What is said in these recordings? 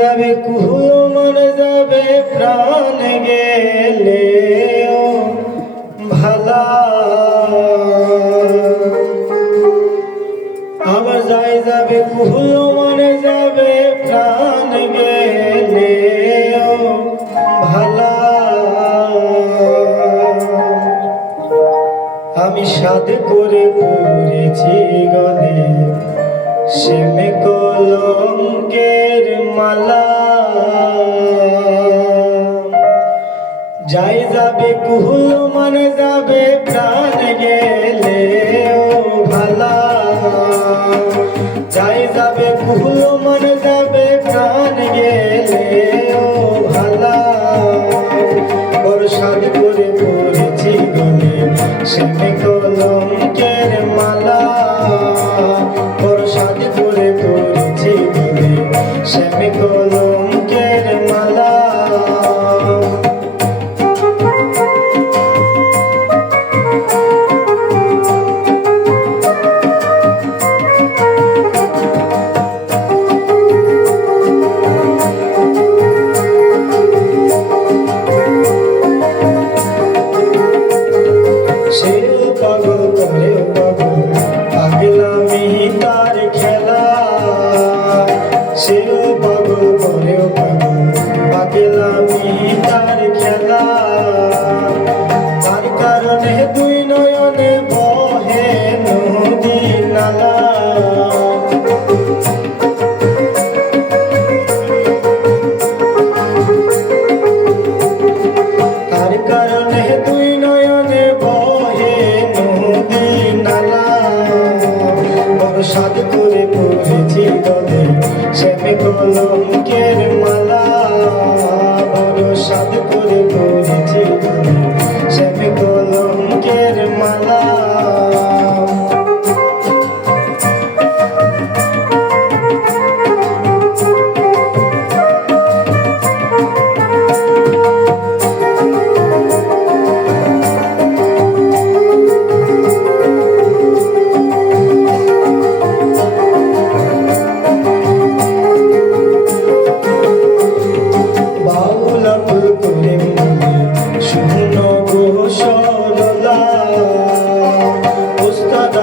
যাবে কুহুল মনে যাবে, প্রাণ গেলে ভালা। আমার যাই যাবে কুহুল মনে যাবে, প্রাণ গেলে ভালা। আমি সাদ করে পড়েছি গলে, সেমে কলঙ্কের মালা। যাই যাবে কুহুল মানে যাবে প্রাণ গেলে ভালা। যাই যাবে কুহুল মানে যাবে প্রাণ গেলে ও ভালা। বরসাদ করে পড়েছি গলে সেমে কলঙ্কের familia সেমে কলঙ্কের মালা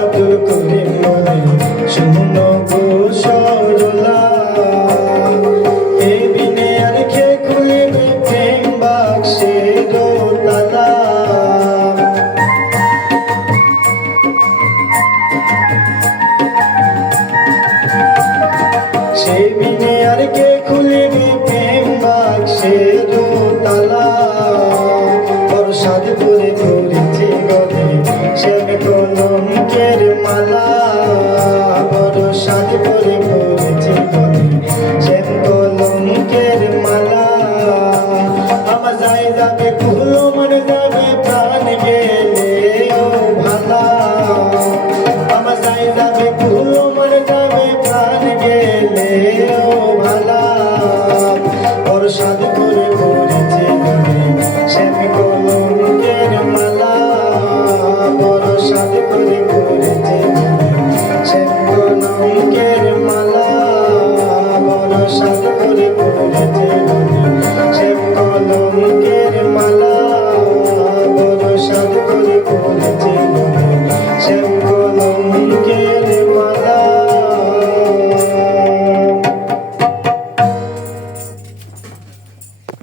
আব্দুল করে মনে শুনো গো সরলা এ বিনে সে বিনে আর খুলিবে প্রেম বাক্সের তালা কলঙ্কের